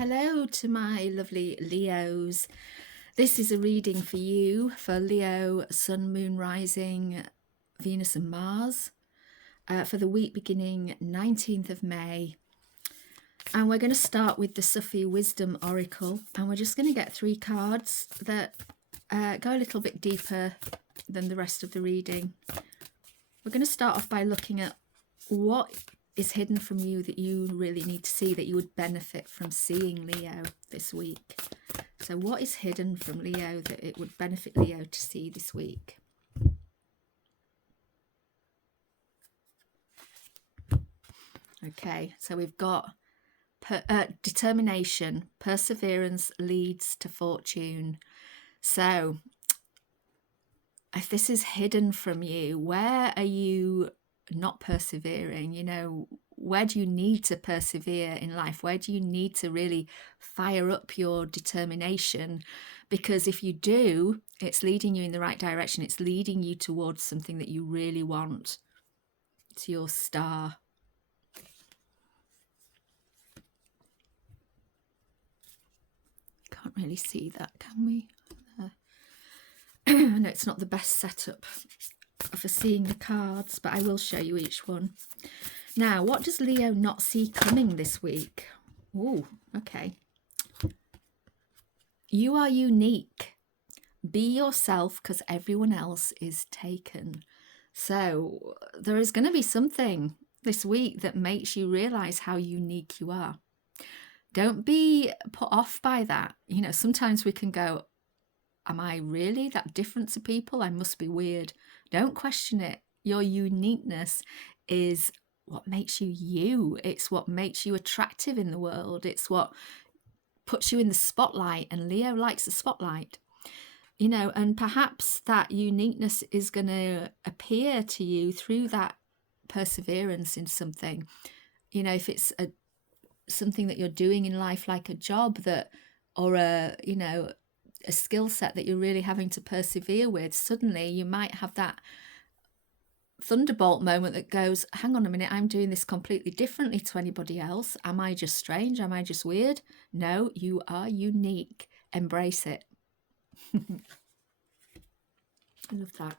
Hello to my lovely Leos. This is a reading for you for Leo, Sun, Moon, Rising, Venus and Mars for the week beginning 19th of May. And we're going to start with the Sufi Wisdom Oracle, and we're just going to get 3 cards that go a little bit deeper than the rest of the reading. We're going to start off by looking at what is hidden from you that you really need to see, that you would benefit from seeing, Leo, this week. So what is hidden from Leo that it would benefit Leo to see this week? Okay, so we've got determination, perseverance leads to fortune. So if this is hidden from you, where are you not persevering? You know, where do you need to persevere in life? Where do you need to really fire up your determination? Because if you do, it's leading you in the right direction. It's leading you towards something that you really want. It's your star. Can't really see that, can we? I know it's not the best setup for seeing the cards, but I will show you each one. Now, what does Leo not see coming this week? Oh, okay. You are unique. Be yourself because everyone else is taken. So there is going to be something this week that makes you realize how unique you are. Don't be put off by that. You know, sometimes we can go, am I really that different to people? I must be weird. Don't question it. Your uniqueness is what makes you you. It's what makes you attractive in the world. It's what puts you in the spotlight, and Leo likes the spotlight. You know, and perhaps that uniqueness is going to appear to you through that perseverance in something. You know, if it's something that you're doing in life, like a job that, or a skill set that you're really having to persevere with, suddenly you might have that thunderbolt moment that goes, hang on a minute, I'm doing this completely differently to anybody else. Am I just strange? Am I just weird? No, you are unique. Embrace it. I love that.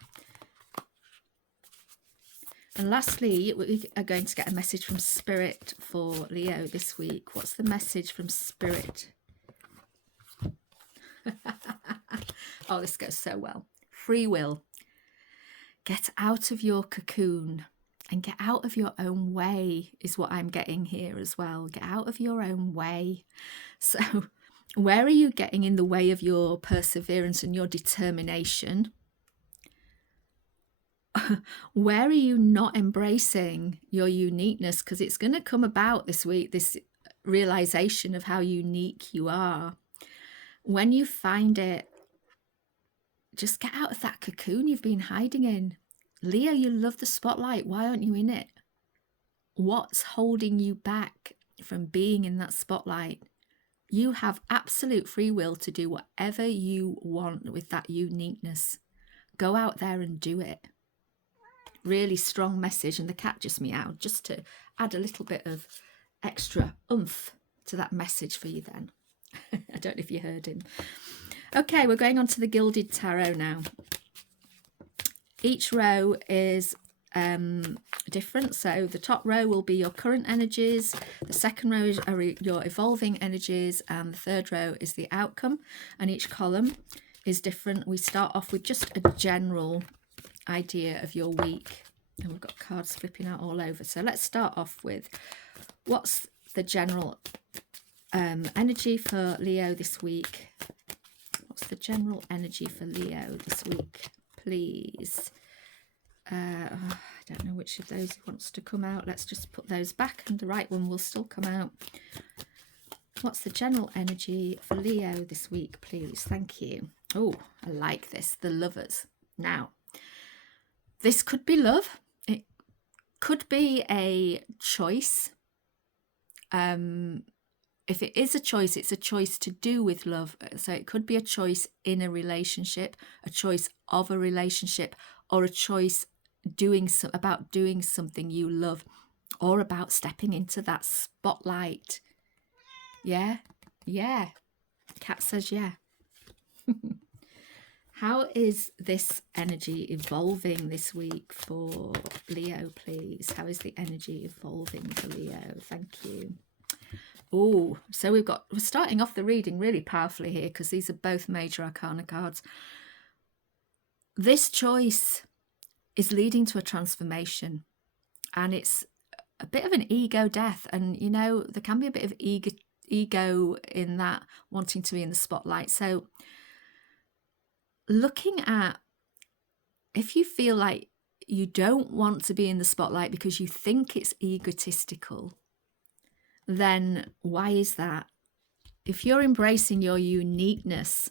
And lastly, we are going to get a message from Spirit for Leo this week. What's the message from Spirit? Oh, this goes so well. Free will. Get out of your cocoon and get out of your own way is what I'm getting here as well. Get out of your own way. So where are you getting in the way of your perseverance and your determination? Where are you not embracing your uniqueness? Because it's going to come about this week, this realization of how unique you are. When you find it, just get out of that cocoon you've been hiding in. Leo, you love the spotlight. Why aren't you in it? What's holding you back from being in that spotlight? You have absolute free will to do whatever you want with that uniqueness. Go out there and do it. Really strong message, and the cat just meowed, just to add a little bit of extra oomph to that message for you then. I don't know if you heard him. Okay, we're going on to the Gilded Tarot now. Each row is different. So the top row will be your current energies, the second row are your evolving energies, and the third row is the outcome, and each column is different. We start off with just a general idea of your week, and we've got cards flipping out all over. So let's start off with what's the general energy for Leo this week. What's the general energy for Leo this week, please? I don't know which of those wants to come out. Let's just put those back and the right one will still come out. What's the general energy for Leo this week, please? Thank you. Oh, I like this. The Lovers. Now, this could be love. It could be a choice. If it is a choice, it's a choice to do with love. So it could be a choice in a relationship, a choice of a relationship, or a choice about doing something you love, or about stepping into that spotlight. Yeah, Yeah. Cat says yeah. How is this energy evolving this week for Leo, please? How is the energy evolving for Leo? Thank you. Oh, so we're starting off the reading really powerfully here because these are both major arcana cards. This choice is leading to a transformation, and it's a bit of an ego death. And, you know, there can be a bit of ego in that, wanting to be in the spotlight. So looking at, if you feel like you don't want to be in the spotlight because you think it's egotistical, then why is that? If you're embracing your uniqueness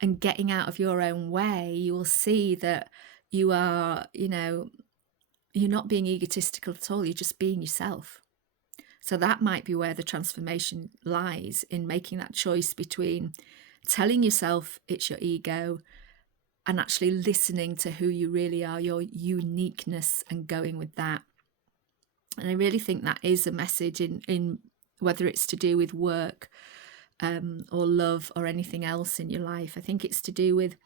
and getting out of your own way, you will see that you are, you know, you're not being egotistical at all. You're just being yourself. So that might be where the transformation lies, in making that choice between telling yourself it's your ego and actually listening to who you really are, your uniqueness, and going with that. And I really think that is a message in whether it's to do with work or love or anything else in your life. I think it's to do with,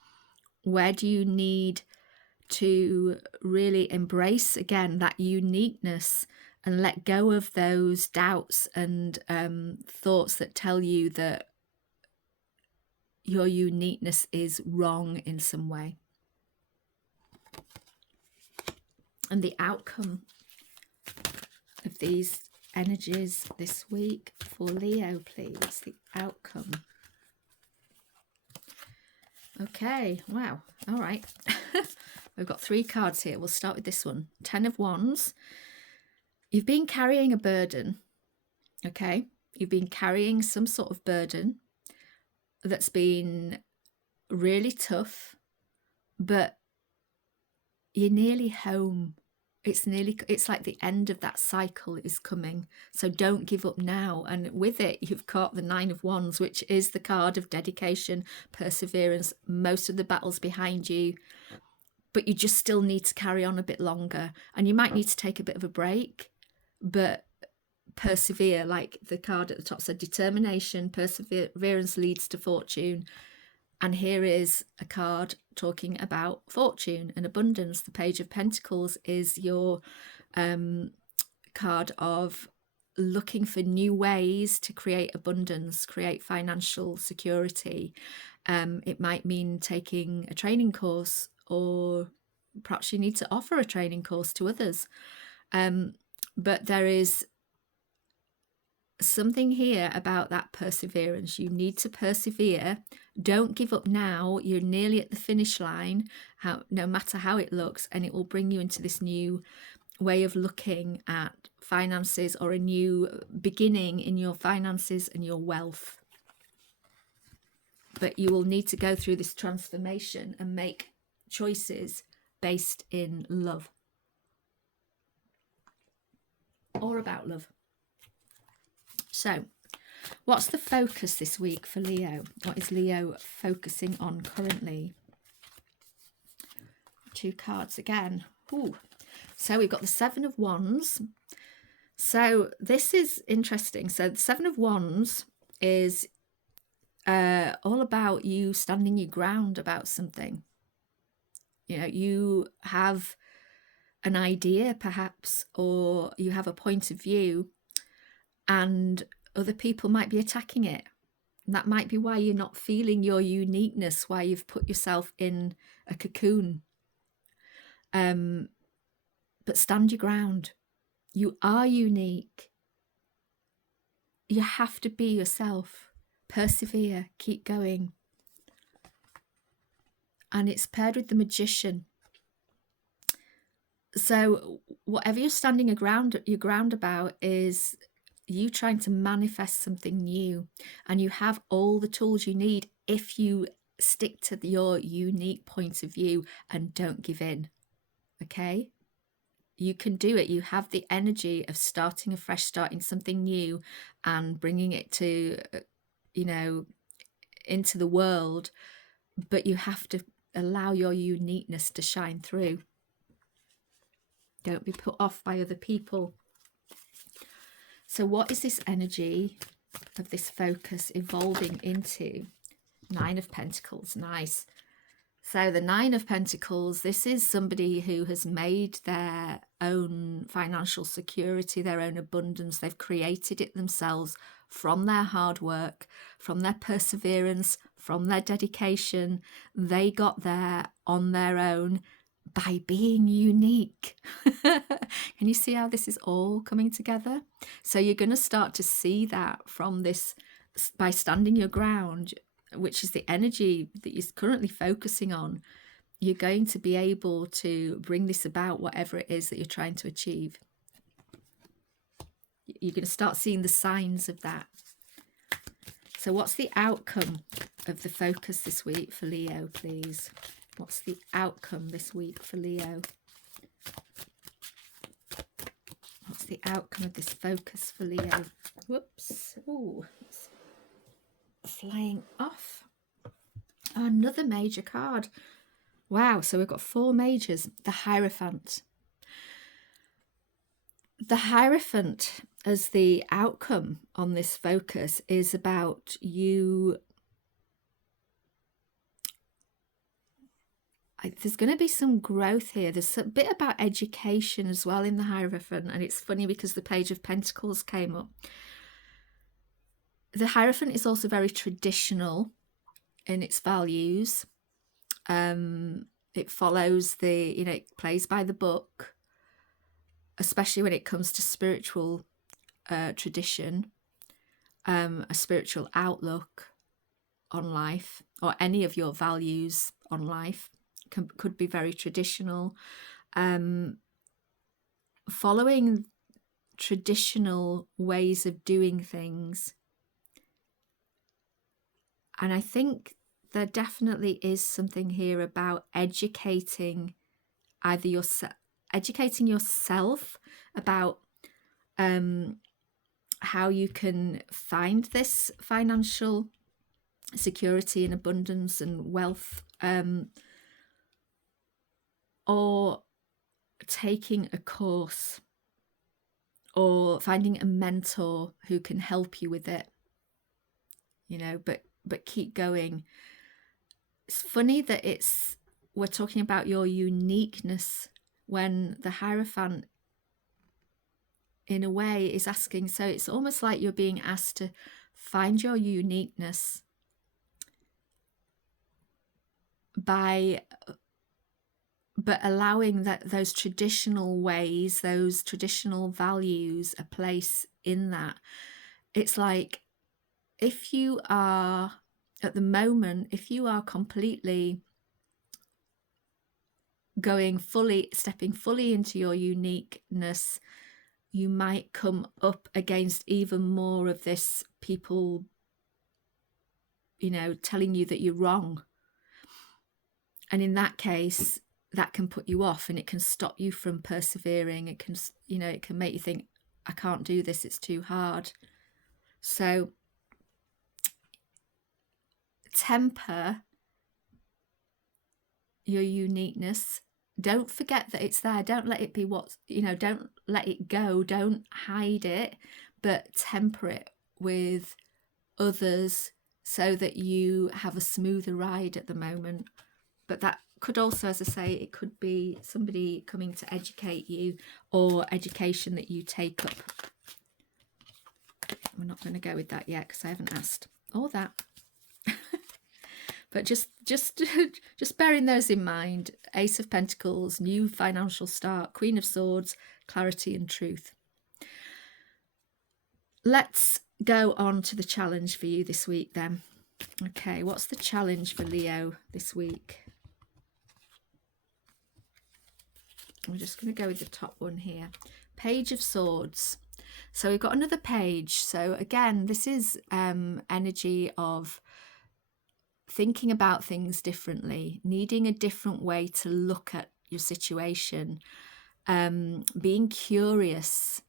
where do you need to really embrace, again, that uniqueness and let go of those doubts and thoughts that tell you that your uniqueness is wrong in some way. And the outcome of these energies this week for Leo, please. The outcome. Okay, wow. All right. We've got 3 cards here. We'll start with this one. 10 of Wands. You've been carrying a burden, okay? You've been carrying some sort of burden that's been really tough, but you're nearly home. It's like the end of that cycle is coming. So don't give up now. And with it, you've got the 9 of Wands, which is the card of dedication, perseverance, most of the battles behind you, but you just still need to carry on a bit longer. And you might need to take a bit of a break, but persevere, like the card at the top said, determination, perseverance leads to fortune. And here is a card talking about fortune and abundance. The Page of Pentacles is your card of looking for new ways to create abundance, create financial security. It might mean taking a training course, or perhaps you need to offer a training course to others. But there is something here about that perseverance. You need to persevere. Don't give up now. You're nearly at the finish line, no matter how it looks, and it will bring you into this new way of looking at finances, or a new beginning in your finances and your wealth. But you will need to go through this transformation and make choices based in love, or about love. So, what's the focus this week for Leo? What is Leo focusing on currently? 2 cards again. Ooh. So we've got the 7 of Wands. So this is interesting. So the 7 of Wands is all about you standing your ground about something. You know, you have an idea perhaps, or you have a point of view, and other people might be attacking it. And that might be why you're not feeling your uniqueness, why you've put yourself in a cocoon. But stand your ground. You are unique. You have to be yourself. Persevere, keep going. And it's paired with the Magician. So whatever you're standing your ground about is you trying to manifest something new, and you have all the tools you need if you stick to your unique point of view and don't give in. Okay, you can do it. You have the energy of starting afresh, starting something new, and bringing it to, you know, into the world. But you have to allow your uniqueness to shine through. Don't be put off by other people. So what is this energy of this focus evolving into Nine of Pentacles. Nice. So the Nine of Pentacles, this is somebody who has made their own financial security, their own abundance. They've created it themselves from their hard work, from their perseverance, from their dedication. They got there on their own by being unique. Can you see how this is all coming together? So you're going to start to see that from this, by standing your ground, which is the energy that you're currently focusing on. You're going to be able to bring this about, whatever it is that you're trying to achieve. You're going to start seeing the signs of that. So what's the outcome of the focus this week for Leo, please? What's the outcome this week for Leo? What's the outcome of this focus for Leo? Whoops. Ooh, it's flying off. Oh, another major card. Wow, so we've got 4 majors. The Hierophant. The Hierophant as the outcome on this focus is about you. There's going to be some growth here. There's a bit about education as well in the Hierophant. And it's funny because the Page of Pentacles came up. The Hierophant is also very traditional in its values. It follows the, it plays by the book, especially when it comes to spiritual tradition, a spiritual outlook on life, or any of your values on life. Could be very traditional, following traditional ways of doing things. And I think there definitely is something here about educating either educating yourself about how you can find this financial security and abundance and wealth, or taking a course or finding a mentor who can help you with it, but keep going. It's funny that we're talking about your uniqueness when the Hierophant in a way is asking, so it's almost like you're being asked to find your uniqueness but allowing those traditional ways, those traditional values, a place in that. It's like if you are, at the moment, if you are completely stepping fully into your uniqueness, you might come up against even more of this people, telling you that you're wrong. And in that case, that can put you off and it can stop you from persevering. It can, it can make you think, I can't do this, it's too hard. So temper your uniqueness. Don't forget that it's there. Don't let it be don't let it go. Don't hide it, but temper it with others so that you have a smoother ride at the moment. But that could also, as I say, it could be somebody coming to educate you or education that you take up. We're not going to go with that yet because I haven't asked all that. But just bearing those in mind. Ace of Pentacles, new financial start, Queen of Swords, clarity and truth. Let's go on to the challenge for you this week then. Okay, what's the challenge for Leo this week? I'm just going to go with the top one here. Page of Swords. So we've got another page. So again, this is energy of thinking about things differently, needing a different way to look at your situation, being curious,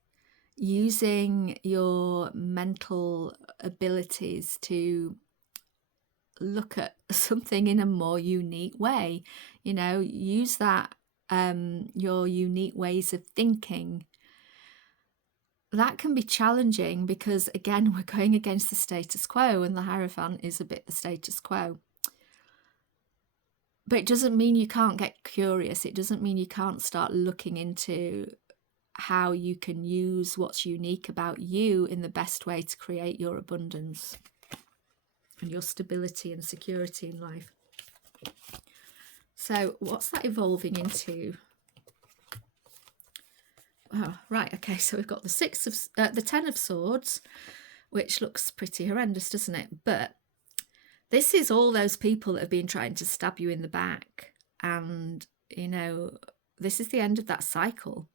using your mental abilities to look at something in a more unique way. Use that, your unique ways of thinking that can be challenging because, again, we're going against the status quo, and the Hierophant is a bit the status quo. But it doesn't mean you can't get curious. It doesn't mean you can't start looking into how you can use what's unique about you in the best way to create your abundance and your stability and security in life. So what's that evolving into? Oh, right, okay, so we've got the 10 of Swords, which looks pretty horrendous, doesn't it? But this is all those people that have been trying to stab you in the back. And, you know, this is the end of that cycle.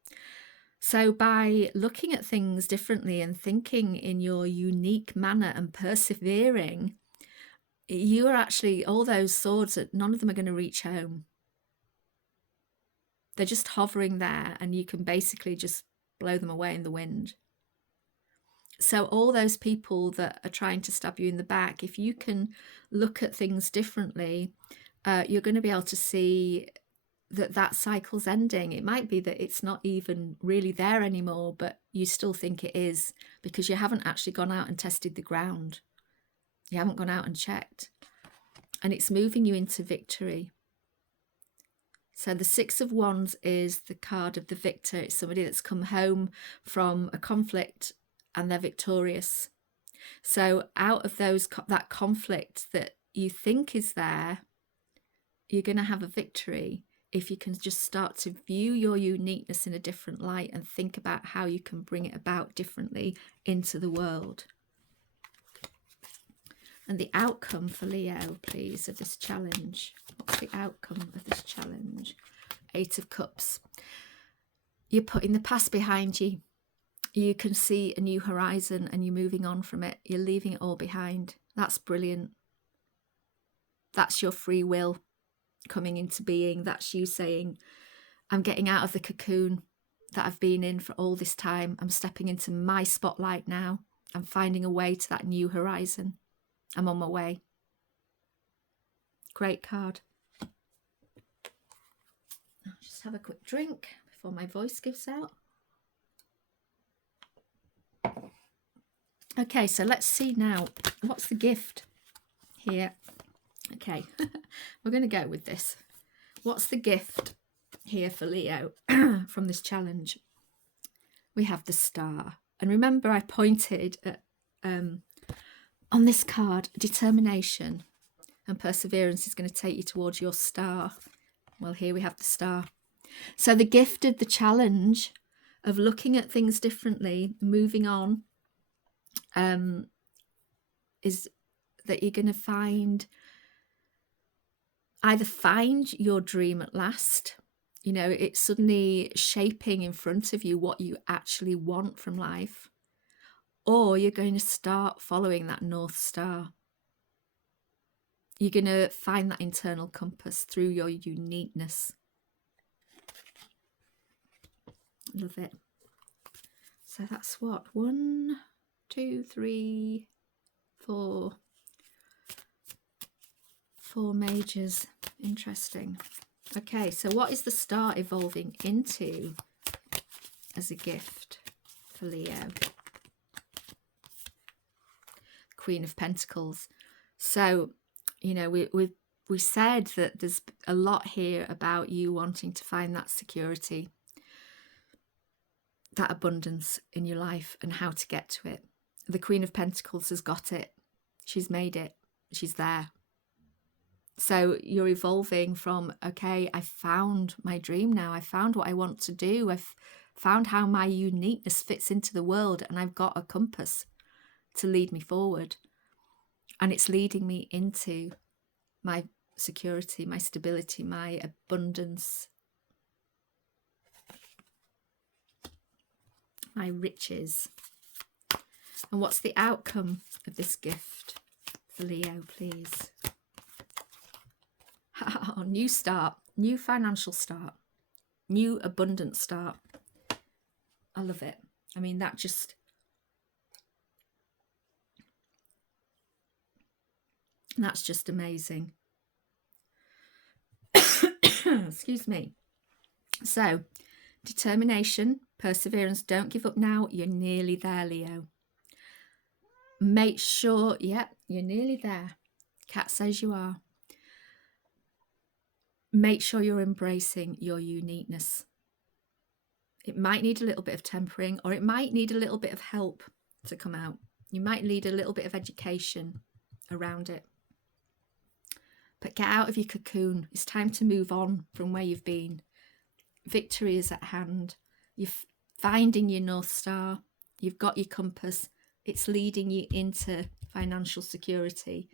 So by looking at things differently and thinking in your unique manner and persevering, you are actually, all those swords, none of them are going to reach home. They're just hovering there, and you can basically just blow them away in the wind. So all those people that are trying to stab you in the back, if you can look at things differently, you're going to be able to see that that cycle's ending. It might be that it's not even really there anymore, but you still think it is because you haven't actually gone out and tested the ground. You haven't gone out and checked. And it's moving you into victory. So the 6 of Wands is the card of the victor. It's somebody that's come home from a conflict and they're victorious. So out of that conflict that you think is there, you're going to have a victory if you can just start to view your uniqueness in a different light and think about how you can bring it about differently into the world. And the outcome for Leo, please, of this challenge. What's the outcome of this challenge? 8 of Cups. You're putting the past behind you. You can see a new horizon and you're moving on from it. You're leaving it all behind. That's brilliant. That's your free will coming into being. That's you saying, I'm getting out of the cocoon that I've been in for all this time. I'm stepping into my spotlight now. I'm finding a way to that new horizon. I'm on my way. Great card. I'll just have a quick drink before my voice gives out. Okay, so let's see now. What's the gift here? Okay, we're going to go with this. What's the gift here for Leo from this challenge? We have the Star. And remember, I pointed at on this card, determination and perseverance is going to take you towards your star. Well, here we have the Star. So the gift of the challenge of looking at things differently, moving on, is that you're going to either find your dream at last. You know, it's suddenly shaping in front of you what you actually want from life. Or you're going to start following that North Star. You're going to find that internal compass through your uniqueness. Love it. So that's what? 1, 2, 3, 4. 4 majors. Interesting. Okay, so what is the Star evolving into as a gift for Leo? Queen of Pentacles. So, you know, we said that there's a lot here about you wanting to find that security, that abundance in your life and how to get to it. The Queen of Pentacles has got it. She's made it. She's there. So you're evolving from, okay, I found my dream now. I found what I want to do. I've found how my uniqueness fits into the world, and I've got a compass to lead me forward. And it's leading me into my security, my stability, my abundance, my riches. And what's the outcome of this gift for Leo, please? New start, new financial start, new abundant start. I love it. I mean, that's just amazing. Excuse me. So Determination, perseverance, don't give up now. You're nearly there, Leo. Make sure, you're nearly there. Kat says you are. Make sure you're embracing your uniqueness. It might need a little bit of tempering, or it might need a little bit of help to come out. You might need a little bit of education around it. But get out of your cocoon. It's time to move on from where you've been. Victory is at hand. You're finding your North Star. You've got your compass. It's leading you into financial security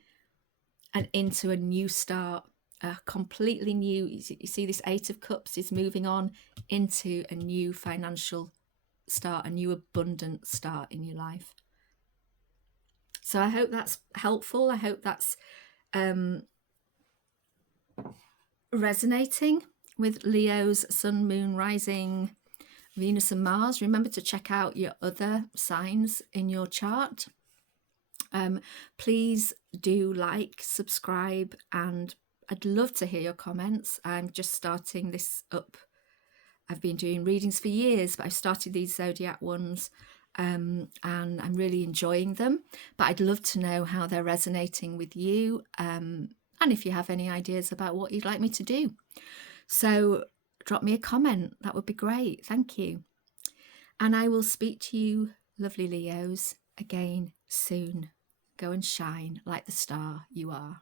and into a new start, a completely new, you see this Eight of Cups is moving on into a new financial start, a new abundant start in your life. So I hope that's helpful. I hope that's resonating with Leo's Sun, Moon, Rising, Venus and Mars. Remember to check out your other signs in your chart. Please do like, subscribe, and I'd love to hear your comments. I'm just starting this up. I've been doing readings for years, but I've started these zodiac ones, and I'm really enjoying them. But I'd love to know how they're resonating with you, and if you have any ideas about what you'd like me to do. So drop me a comment. That would be great. Thank you. And I will speak to you, lovely Leos, again soon. Go and shine like the star you are.